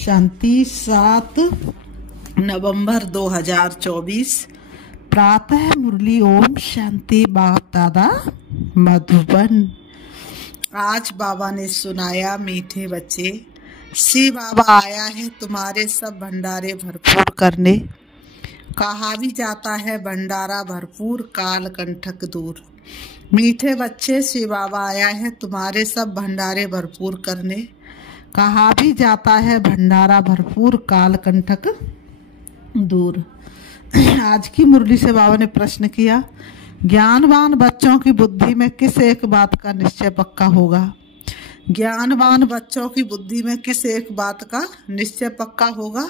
शांति 7 नवंबर 2024 प्रातः मुरली। ओम शांति। बाप दादा मधुबन। आज बाबा ने सुनाया, मीठे बच्चे, शिव बाबा आया है तुम्हारे सब भंडारे भरपूर करने। कहा भी जाता है भंडारा भरपूर काल कंठक दूर। मीठे बच्चे, शिव बाबा आया है तुम्हारे सब भंडारे भरपूर करने। कहा भी जाता है भंडारा भरपूर काल कंठक दूर। आज की मुरली से बाबा ने प्रश्न किया, ज्ञानवान बच्चों की बुद्धि में किस एक बात का निश्चय पक्का होगा? ज्ञानवान बच्चों की बुद्धि में किस एक बात का निश्चय पक्का होगा?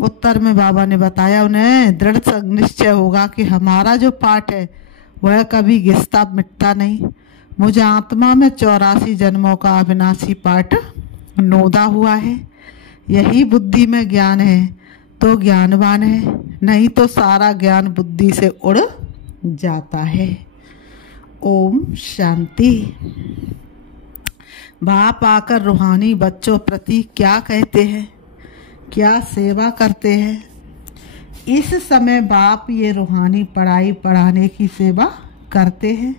उत्तर में बाबा ने बताया, उन्हें दृढ़ निश्चय होगा कि हमारा जो पाठ है वह कभी घिसता मिटता नहीं। मुझे आत्मा में 84 जन्मों का अविनाशी पाठ नोदा हुआ है। यही बुद्धि में ज्ञान है तो ज्ञानवान है, नहीं तो सारा ज्ञान बुद्धि से उड़ जाता है। ओम शांति। बाप आकर रूहानी बच्चों प्रति क्या कहते हैं, क्या सेवा करते हैं? इस समय बाप ये रूहानी पढ़ाई पढ़ाने की सेवा करते हैं।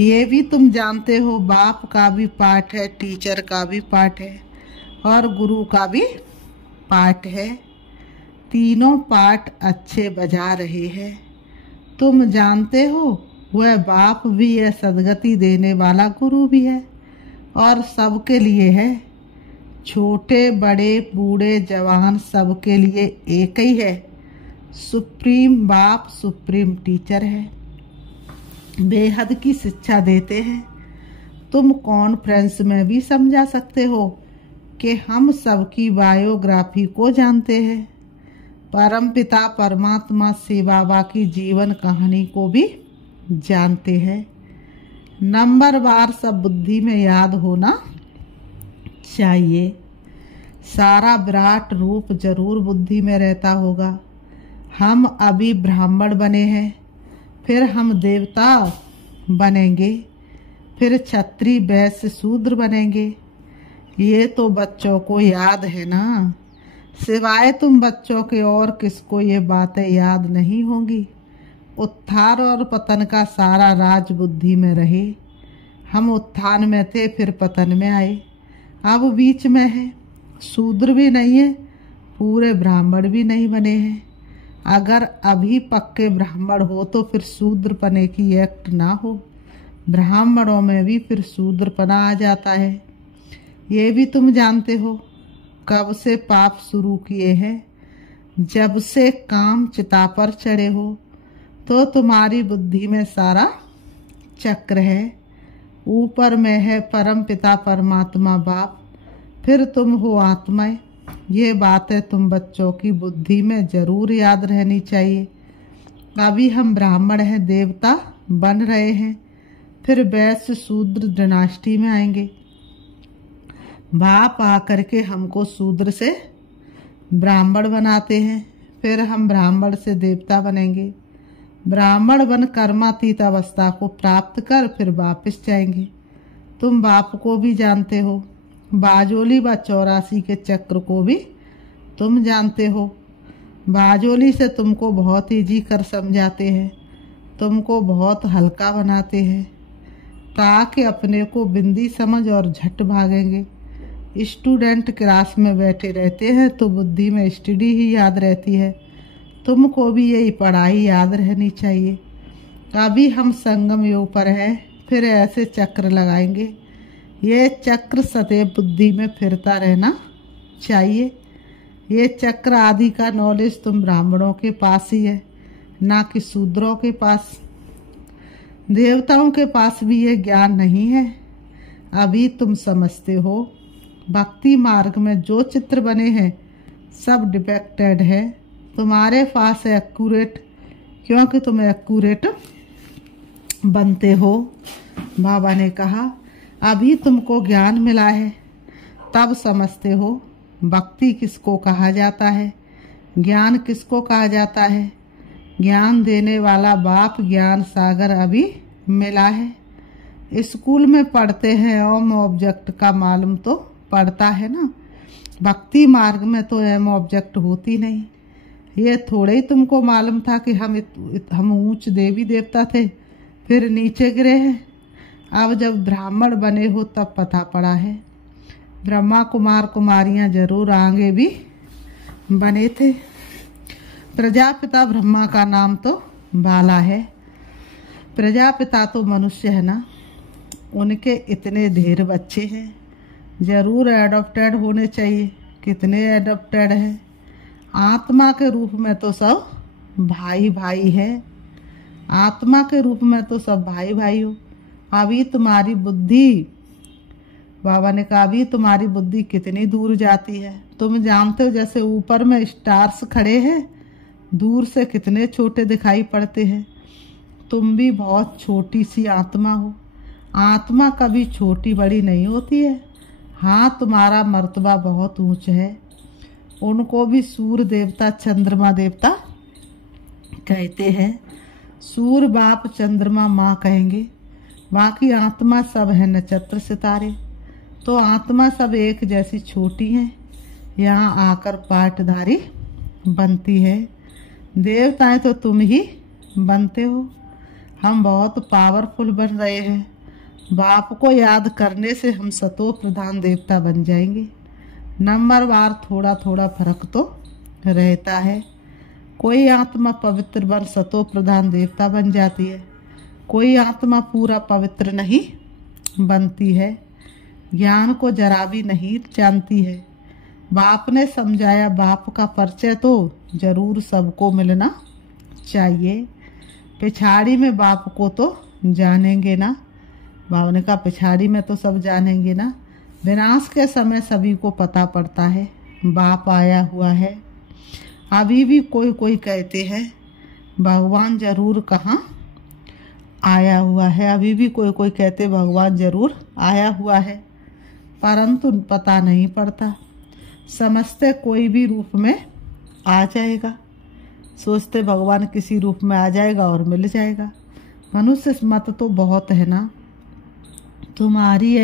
ये भी तुम जानते हो, बाप का भी पाठ है, टीचर का भी पाठ है और गुरु का भी पाठ है। तीनों पाठ अच्छे बजा रहे हैं। तुम जानते हो वह बाप भी है, सदगति देने वाला गुरु भी है और सबके लिए है। छोटे बड़े बूढ़े जवान सबके लिए एक ही है। सुप्रीम बाप सुप्रीम टीचर है, बेहद की शिक्षा देते हैं। तुम कॉन्फ्रेंस में भी समझा सकते हो कि हम सबकी बायोग्राफी को जानते हैं। परमपिता परमात्मा शिव बाबा की जीवन कहानी को भी जानते हैं। नंबरवार सब बुद्धि में याद होना चाहिए। सारा विराट रूप जरूर बुद्धि में रहता होगा। हम अभी ब्राह्मण बने हैं, फिर हम देवता बनेंगे, फिर क्षत्रिय वैश्य शूद्र बनेंगे। ये तो बच्चों को याद है ना। सिवाय तुम बच्चों के और किसको ये बातें याद नहीं होंगी। उत्थान और पतन का सारा राज बुद्धि में रहे। हम उत्थान में थे, फिर पतन में आए, अब बीच में है। शूद्र भी नहीं है, पूरे ब्राह्मण भी नहीं बने हैं। अगर अभी पक्के ब्राह्मण हो तो फिर शूद्रपने की एक्ट ना हो। ब्राह्मणों में भी फिर शूद्रपना आ जाता है। ये भी तुम जानते हो। कब से पाप शुरू किए हैं? जब से काम चिता पर चढ़े हो तो तुम्हारी बुद्धि में सारा चक्र है। ऊपर में है परम पिता परमात्मा बाप, फिर तुम हो आत्माएं। ये बातें तुम बच्चों की बुद्धि में जरूर याद रहनी चाहिए। अभी हम ब्राह्मण हैं, देवता बन रहे हैं, फिर वैश्य शूद्र डिनास्टी में आएंगे। बाप आकर के हमको शूद्र से ब्राह्मण बनाते हैं, फिर हम ब्राह्मण से देवता बनेंगे। ब्राह्मण बन कर्मातीत अवस्था को प्राप्त कर फिर वापस जाएंगे। तुम बाप को भी जानते हो, बाजोली व 84 के चक्र को भी तुम जानते हो। बाजोली से तुमको बहुत ईजी कर समझाते हैं, तुमको बहुत हल्का बनाते हैं ताकि अपने को बिंदी समझ और झट भागेंगे। स्टूडेंट क्लास में बैठे रहते हैं तो बुद्धि में स्टडी ही याद रहती है। तुमको भी यही पढ़ाई याद रहनी चाहिए। अभी हम संगम योग पर हैं, फिर ऐसे चक्र लगाएंगे। ये चक्र सदैव बुद्धि में फिरता रहना चाहिए। ये चक्र आदि का नॉलेज तुम ब्राह्मणों के पास ही है, ना कि शूद्रों के पास। देवताओं के पास भी ये ज्ञान नहीं है। अभी तुम समझते हो भक्ति मार्ग में जो चित्र बने हैं सब डिफेक्टेड है। तुम्हारे पास है एक्यूरेट, क्योंकि तुम एक्यूरेट बनते हो। बाबा ने कहा, अभी तुमको ज्ञान मिला है तब समझते हो भक्ति किसको कहा जाता है, ज्ञान किसको कहा जाता है। ज्ञान देने वाला बाप ज्ञान सागर अभी मिला है। स्कूल में पढ़ते हैं ओम ऑब्जेक्ट का मालूम तो पड़ता है ना। भक्ति मार्ग में तो एम ऑब्जेक्ट होती नहीं। ये थोड़े ही तुमको मालूम था कि हम ऊंच देवी देवता थे फिर नीचे गिरे हैं। अब जब ब्राह्मण बने हो तब पता पड़ा है। ब्रह्मा कुमार कुमारियां जरूर आगे भी बने थे। प्रजापिता ब्रह्मा का नाम तो बाला है। प्रजापिता तो मनुष्य है ना, उनके इतने ढेर बच्चे हैं, जरूर एडॉप्टेड होने चाहिए। कितने एडॉप्टेड हैं? आत्मा के रूप में तो सब भाई भाई है। आत्मा के रूप में तो सब भाई भाई हो। अभी तुम्हारी बुद्धि, बाबा ने कहा, अभी तुम्हारी बुद्धि कितनी दूर जाती है। तुम जानते हो जैसे ऊपर में स्टार्स खड़े हैं, दूर से कितने छोटे दिखाई पड़ते हैं। तुम भी बहुत छोटी सी आत्मा हो। आत्मा कभी छोटी बड़ी नहीं होती है। हाँ, तुम्हारा मर्तबा बहुत ऊंच है। उनको भी सूर्य देवता चंद्रमा देवता कहते हैं। सूर्य बाप, चंद्रमा माँ कहेंगे। बाकी आत्मा सब है नक्षत्र सितारे। तो आत्मा सब एक जैसी छोटी है, यहाँ आकर पाटधारी बनती है। देवताएं तो तुम ही बनते हो। हम बहुत पावरफुल बन रहे हैं। बाप को याद करने से हम सतो प्रधान देवता बन जाएंगे। नंबरवार थोड़ा थोड़ा फर्क तो रहता है। कोई आत्मा पवित्र बन सतो प्रधान देवता बन जाती है, कोई आत्मा पूरा पवित्र नहीं बनती है। ज्ञान को जरा भी नहीं जानती है। बाप ने समझाया, बाप का परिचय तो जरूर सबको मिलना चाहिए। पिछाड़ी में बाप को तो जानेंगे ना। बाप ने कहा पिछाड़ी में तो सब जानेंगे ना। विनाश के समय सभी को पता पड़ता है बाप आया हुआ है। अभी भी कोई कोई कहते हैं भगवान जरूर कहाँ आया हुआ है। अभी भी कोई कोई कहते भगवान जरूर आया हुआ है, परंतु पता नहीं पड़ता। समझते कोई भी रूप में आ जाएगा, सोचते भगवान किसी रूप में आ जाएगा और मिल जाएगा। मनुष्य मत तो बहुत है ना। तुम्हारी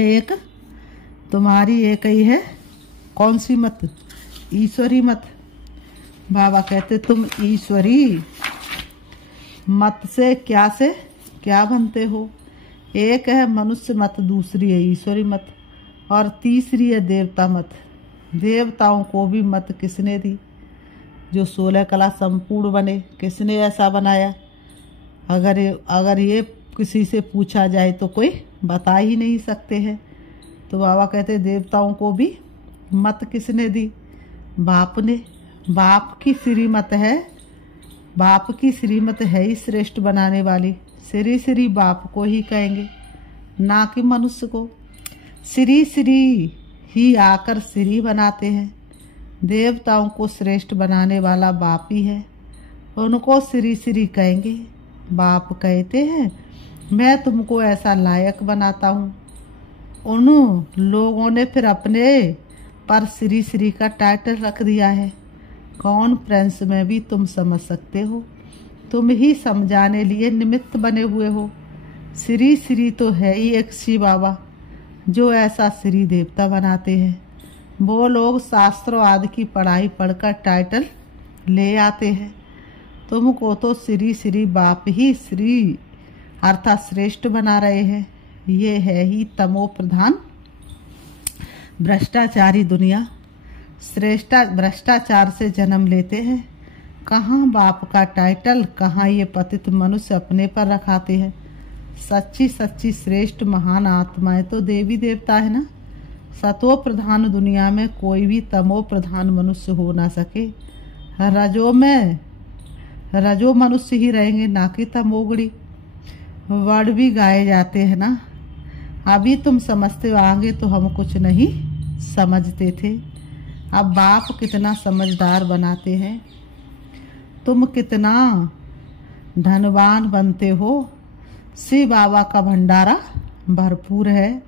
एक ही है। कौन सी मत? ईश्वरी मत। बाबा कहते तुम ईश्वरी मत से क्या बनते हो। एक है मनुष्य मत, दूसरी है ईश्वरी मत, और तीसरी है देवता मत। देवताओं को भी मत किसने दी? जो 16 कला संपूर्ण बने, किसने ऐसा बनाया? अगर ये किसी से पूछा जाए तो कोई बता ही नहीं सकते हैं। तो बाबा कहते देवताओं को भी मत किसने दी? बाप ने। बाप की श्रीमत है। बाप की श्रीमत है ही श्रेष्ठ बनाने वाली। श्री बाप को ही कहेंगे, ना कि मनुष्य को। श्री ही आकर श्री बनाते हैं। देवताओं को श्रेष्ठ बनाने वाला बाप ही है, उनको श्री कहेंगे। बाप कहते हैं मैं तुमको ऐसा लायक बनाता हूँ। उन लोगों ने फिर अपने पर श्री का टाइटल रख दिया है। कॉन्फ्रेंस में भी तुम समझ सकते हो, तुम ही समझाने लिए निमित्त बने हुए हो। श्री तो है ही एक शिव बाबा जो ऐसा श्री देवता बनाते हैं। वो लोग शास्त्रों आदि की पढ़ाई पढ़कर टाइटल ले आते हैं। तुमको तो श्री बाप ही श्री अर्थात श्रेष्ठ बना रहे हैं। ये है ही तमो प्रधान भ्रष्टाचारी दुनिया। भ्रष्टाचार से जन्म लेते हैं। कहाँ बाप का टाइटल, कहाँ ये पतित मनुष्य अपने पर रखाते हैं। सच्ची श्रेष्ठ महान आत्माएं तो देवी देवता है ना। सतो प्रधान दुनिया में कोई भी तमो प्रधान मनुष्य हो ना सके। रजो मनुष्य ही रहेंगे, ना कि तमोगुणी। वर्ड भी गाए जाते हैं ना। अभी तुम समझते हो, आगे तो हम कुछ नहीं समझते थे। अब बाप कितना समझदार बनाते हैं। तुम कितना धनवान बनते हो। शिव बाबा का भंडारा भरपूर है।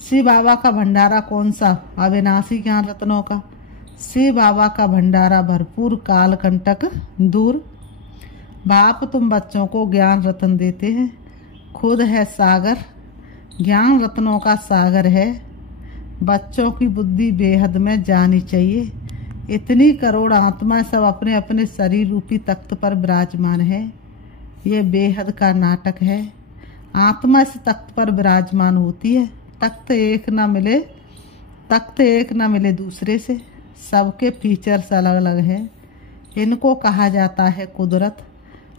शिव बाबा का भंडारा कौन सा? अविनाशी ज्ञान रत्नों का। शिव बाबा का भंडारा भरपूर, काल कंटक दूर। बाप तुम बच्चों को ज्ञान रत्न देते हैं। खुद है सागर, ज्ञान रत्नों का सागर है। बच्चों की बुद्धि बेहद में जानी चाहिए। इतनी करोड़ आत्मा सब अपने अपने शरीर रूपी तख्त पर विराजमान है। ये बेहद का नाटक है। आत्मा इस तख्त पर विराजमान होती है। तख्त एक ना मिले दूसरे से। सबके फीचर्स अलग अलग हैं। इनको कहा जाता है कुदरत।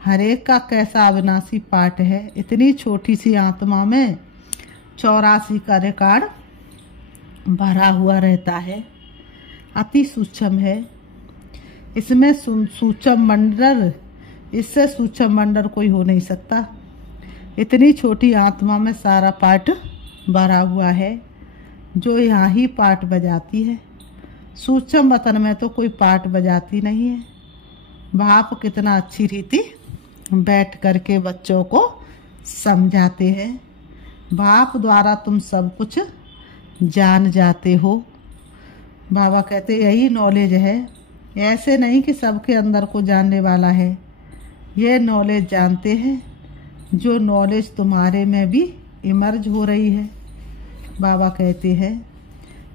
हर एक का कैसा अविनाशी पार्ट है। इतनी छोटी सी आत्मा में 84 का रिकॉर्ड भरा हुआ रहता है। अति सूक्ष्म है। इसमें सूक्ष्म मंडल, इससे सूक्ष्म मंडल कोई हो नहीं सकता। इतनी छोटी आत्मा में सारा पार्ट भरा हुआ है, जो यहाँ ही पार्ट बजाती है। सूक्ष्म वतन में तो कोई पार्ट बजाती नहीं है। बाप कितना अच्छी रीति बैठ करके बच्चों को समझाते हैं। बाप द्वारा तुम सब कुछ जान जाते हो। बाबा कहते यही नॉलेज है। ऐसे नहीं कि सबके अंदर को जानने वाला है। ये नॉलेज जानते हैं जो नॉलेज तुम्हारे में भी इमर्ज हो रही है। बाबा कहते हैं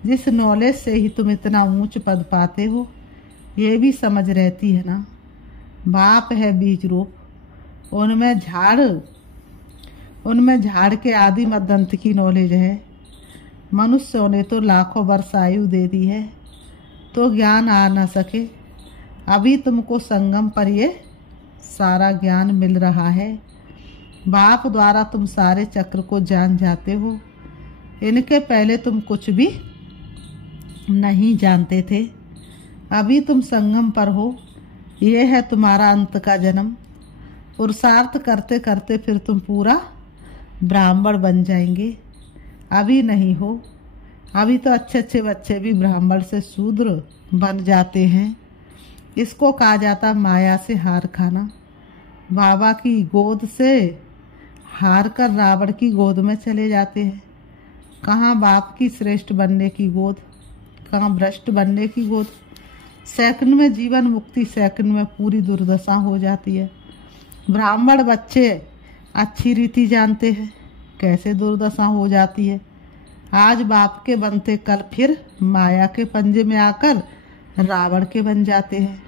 जिस नॉलेज से ही तुम इतना ऊंच पद पाते हो, ये भी समझ रहती है ना। बाप है बीज रूप। उनमें झाड़ के आदि मध्यांत की नॉलेज है। मनुष्यों ने तो लाखों वर्ष आयु दे दी है तो ज्ञान आ न सके। अभी तुमको संगम पर ये सारा ज्ञान मिल रहा है। बाप द्वारा तुम सारे चक्र को जान जाते हो। इनके पहले तुम कुछ भी नहीं जानते थे। अभी तुम संगम पर हो। ये है तुम्हारा अंत का जन्म। पुरुषार्थ करते करते फिर तुम पूरा ब्राह्मण बन जाएंगे। अभी नहीं हो। अभी तो अच्छे अच्छे बच्चे भी ब्राह्मण से शूद्र बन जाते हैं। इसको कहा जाता माया से हार खाना। बाबा की गोद से हार कर रावण की गोद में चले जाते हैं। कहाँ बाप की श्रेष्ठ बनने की गोद, कहाँ भ्रष्ट बनने की गोद। सेकंड में जीवन मुक्ति, सेकंड में पूरी दुर्दशा हो जाती है। ब्राह्मण बच्चे अच्छी रीति जानते हैं कैसे दुर्दशा हो जाती है। आज बाप के बनते कल फिर माया के पंजे में आकर रावण के बन जाते हैं।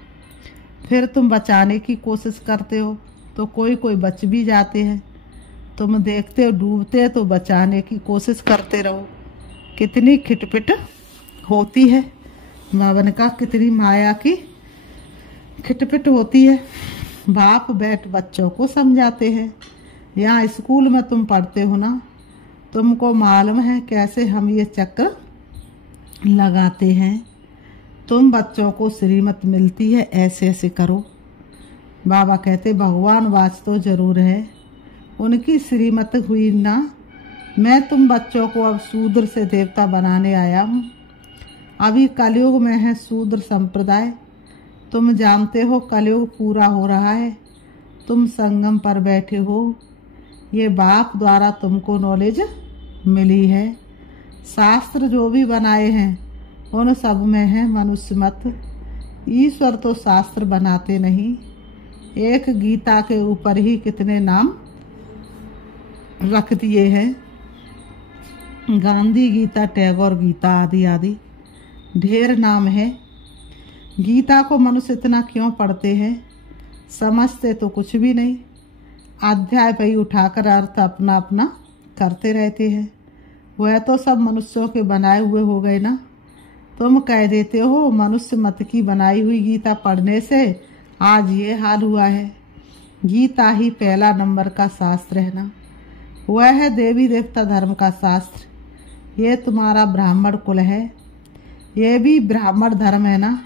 फिर तुम बचाने की कोशिश करते हो तो कोई कोई बच भी जाते हैं। तुम देखते हो डूबते तो बचाने की कोशिश करते रहो। कितनी खिटपिट होती है। बाबा ने कहा कितनी माया की खिटपिट होती है। बाप बैठ बच्चों को समझाते हैं। यहाँ स्कूल में तुम पढ़ते हो ना, तुमको मालूम है कैसे हम ये चक्र लगाते हैं। तुम बच्चों को श्रीमत मिलती है ऐसे ऐसे करो। बाबा कहते भगवान वाच तो जरूर है, उनकी श्रीमत हुई ना। मैं तुम बच्चों को अब शूद्र से देवता बनाने आया हूँ। अभी कलयुग में है शूद्र संप्रदाय। तुम जानते हो कलयुग पूरा हो रहा है। तुम संगम पर बैठे हो। ये बाप द्वारा तुमको नॉलेज मिली है। शास्त्र जो भी बनाए हैं उन सब में है मनुष्य मत। ईश्वर तो शास्त्र बनाते नहीं। एक गीता के ऊपर ही कितने नाम रख दिए हैं। गांधी गीता, टैगोर गीता आदि आदि ढेर नाम है। गीता को मनुष्य इतना क्यों पढ़ते हैं? समझते तो कुछ भी नहीं। अध्याय पे ही उठाकर अर्थ अपना अपना करते रहते हैं। वह तो सब मनुष्यों के बनाए हुए हो गए ना। तुम कह देते हो मनुष्य मत की बनाई हुई गीता पढ़ने से आज ये हाल हुआ है। गीता ही पहला नंबर का शास्त्र है ना। वह है देवी देवता धर्म का शास्त्र। ये तुम्हारा ब्राह्मण कुल है, ये भी ब्राह्मण धर्म है ना।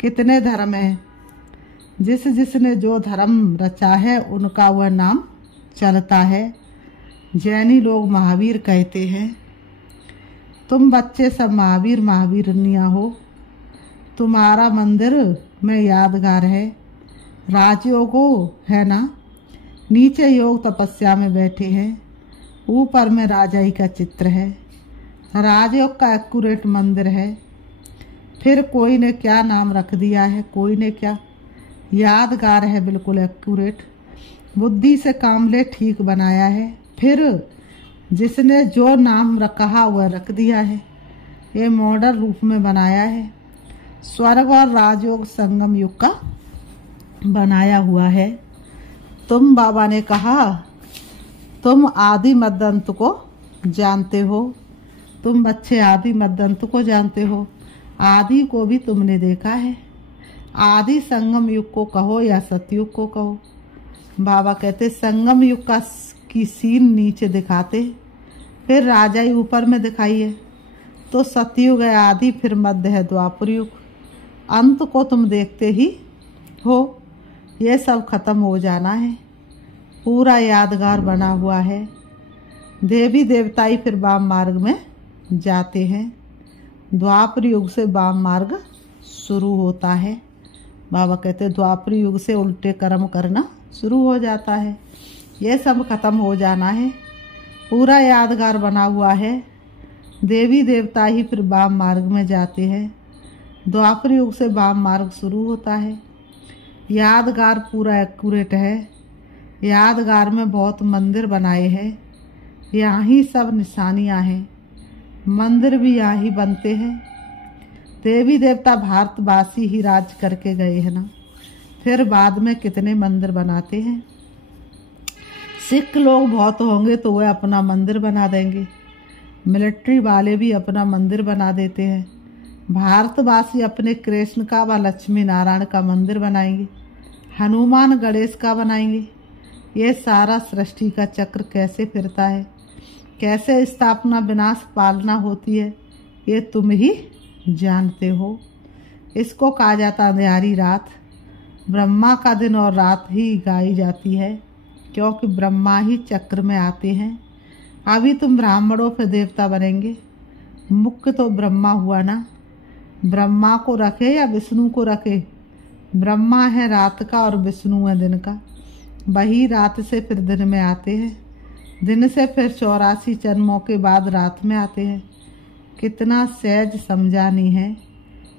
कितने धर्म है? जिसने जो धर्म रचा है उनका वह नाम चलता है। जैनी लोग महावीर कहते हैं। तुम बच्चे सब महावीर महावीरनिया हो। तुम्हारा मंदिर में यादगार है। राजयोग है ना। नीचे योग तपस्या में बैठे हैं, ऊपर में राजाई का चित्र है। राजयोग का एक्यूरेट मंदिर है। फिर कोई ने क्या नाम रख दिया है, कोई ने क्या। यादगार है, बिल्कुल एक्यूरेट। बुद्धि से काम ले ठीक बनाया है। फिर जिसने जो नाम कहा वह रख दिया है। ये मॉडल रूप में बनाया है। स्वर्ग और राजयोग संगम युग का बनाया हुआ है। तुम बाबा ने कहा तुम आदि मध्य अंत को जानते हो। तुम बच्चे आदि मध्य अंत को जानते हो। आदि को भी तुमने देखा है। आदि संगम युग को कहो या सतयुग को कहो। बाबा कहते संगम युग की सीन नीचे दिखाते, फिर राजाई ऊपर में दिखाइए। तो सतयुग है आदि, फिर मध्य है द्वापर युग। अंत को तुम देखते ही हो। ये सब खत्म हो जाना है। पूरा यादगार बना हुआ है। देवी देवताई फिर वाम मार्ग में जाते हैं। द्वापर युग से वाम मार्ग शुरू होता है। बाबा कहते द्वापर युग से उल्टे कर्म करना शुरू हो जाता है। ये सब खत्म हो जाना है। पूरा यादगार बना हुआ है। देवी देवता ही फिर वाम मार्ग में जाते हैं। द्वापर युग से वाम मार्ग शुरू होता है। यादगार पूरा एक्यूरेट है। यादगार में बहुत मंदिर बनाए हैं। यहाँ ही सब निशानियाँ हैं। मंदिर भी यहाँ ही बनते हैं। देवी देवता भारतवासी ही राज करके गए हैं ना, फिर बाद में कितने मंदिर बनाते हैं। सिख लोग बहुत होंगे तो वे अपना मंदिर बना देंगे। मिलिट्री वाले भी अपना मंदिर बना देते हैं। भारतवासी अपने कृष्ण का व लक्ष्मी नारायण का मंदिर बनाएंगे। हनुमान गणेश का बनाएंगे। ये सारा सृष्टि का चक्र कैसे फिरता है, कैसे स्थापना विनाश पालना होती है, ये तुम ही जानते हो। इसको कहा जाता अंधेरी रात। ब्रह्मा का दिन और रात ही गाई जाती है, क्योंकि ब्रह्मा ही चक्र में आते हैं। अभी तुम ब्राह्मणों पे देवता बनेंगे। मुख्य तो ब्रह्मा हुआ ना। ब्रह्मा को रखे या विष्णु को रखे। ब्रह्मा है रात का और विष्णु है दिन का। वही रात से फिर दिन में आते हैं। दिन से फिर 84 जन्मों के बाद रात में आते हैं। कितना सहज समझानी है।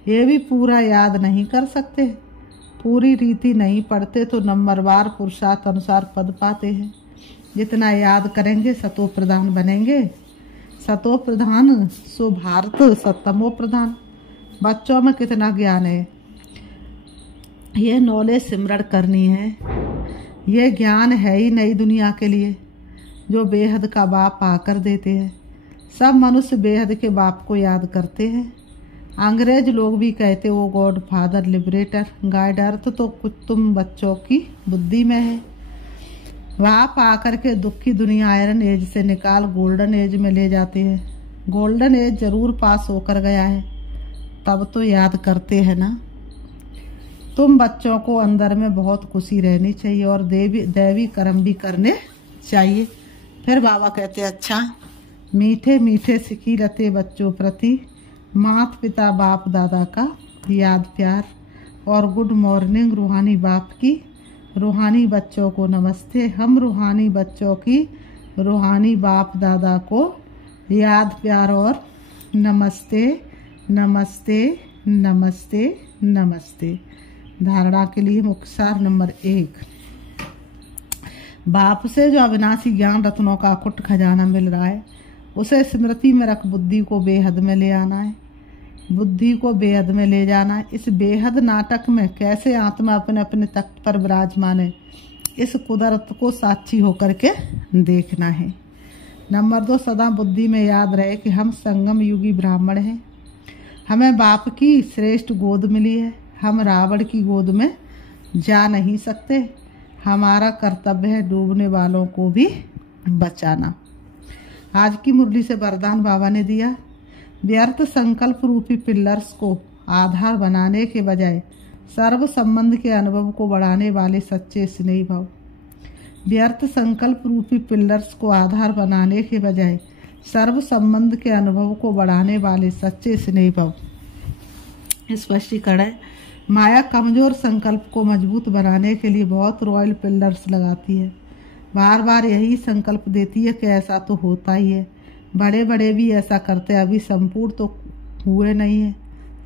ये भी पूरा याद नहीं कर सकते। पूरी रीति नहीं पढ़ते तो नंबरवार पुरुषार्थ अनुसार पद पाते हैं। जितना याद करेंगे सतो प्रधान बनेंगे। सतो प्रधान सो भारत सतमो प्रधान। बच्चों में कितना ज्ञान है। ये नॉलेज सिमरण करनी है। ये ज्ञान है ही नई दुनिया के लिए, जो बेहद का बाप आकर देते हैं। सब मनुष्य बेहद के बाप को याद करते हैं। अंग्रेज लोग भी कहते वो गॉड फादर लिबरेटर गाइड। अर्थ तो कुछ तुम बच्चों की बुद्धि में है। बाप आकर के दुख की दुनिया आयरन एज से निकाल गोल्डन एज में ले जाते हैं। गोल्डन एज जरूर पास होकर गया है, तब तो याद करते हैं ना। तुम बच्चों को अंदर में बहुत खुशी रहनी चाहिए और दैवी कर्म भी करने चाहिए। फिर बाबा कहते अच्छा, मीठे मीठे सिखी रते बच्चों प्रति माता पिता बाप दादा का याद प्यार और गुड मॉर्निंग रूहानी बाप की। रूहानी बच्चों को नमस्ते। हम रूहानी बच्चों की रूहानी बाप दादा को याद प्यार और नमस्ते नमस्ते नमस्ते नमस्ते। धारणा के लिए मुख्य सार नंबर 1। बाप से जो अविनाशी ज्ञान रत्नों का अकुट खजाना मिल रहा है, उसे स्मृति में रख बुद्धि को बेहद में ले आना है। बुद्धि को बेहद में ले जाना है। इस बेहद नाटक में कैसे आत्मा अपने अपने तख्त पर विराजमान है, इस कुदरत को साक्षी होकर के देखना है। नंबर 2, सदा बुद्धि में याद रहे कि हम संगम युगी ब्राह्मण हैं। हमें बाप की श्रेष्ठ गोद मिली है। हम रावण की गोद में जा नहीं सकते। हमारा कर्तव्य है डूबने वालों को भी बचाना। आज की मुरली से वरदान बाबा ने दिया, व्यर्थ संकल्प रूपी पिलर्स को आधार बनाने के बजाय सर्व संबंध के अनुभव को बढ़ाने वाले सच्चे स्नेही भाव। व्यर्थ संकल्प रूपी पिलर्स को आधार बनाने के बजाय सर्व संबंध के अनुभव को बढ़ाने वाले सच्चे स्नेही भाव। स्पष्टीकरण है, माया कमजोर संकल्प को मजबूत बनाने के लिए बहुत रॉयल पिलर्स लगाती है। बार बार यही संकल्प देती है कि ऐसा तो होता ही है। बड़े बड़े भी ऐसा करते, अभी संपूर्ण तो हुए नहीं है।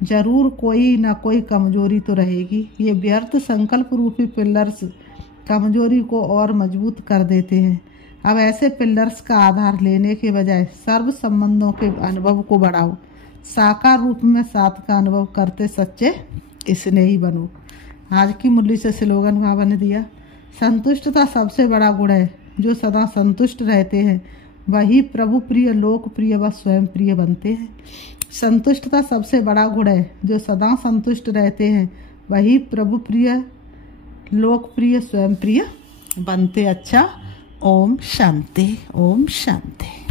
जरूर कोई ना कोई कमजोरी तो रहेगी। ये व्यर्थ संकल्प रूपी पिलर्स कमजोरी को और मजबूत कर देते हैं। अब ऐसे पिलर्स का आधार लेने के बजाय सर्व संबंधों के अनुभव को बढ़ाओ, साकार रूप में साथ का अनुभव करते सच्चे स्नेही बनो। आज की मुरली से स्लोगन बाबा ने दिया, संतुष्टता सबसे बड़ा गुण है। जो सदा संतुष्ट रहते हैं वही प्रभु प्रिय, लोक प्रिय व स्वयं प्रिय बनते हैं। संतुष्टता सबसे बड़ा गुण है। जो सदा संतुष्ट रहते हैं वही प्रभु प्रिय, लोकप्रिय, स्वयं प्रिय बनते। अच्छा, ओम शांति, ओम शांति।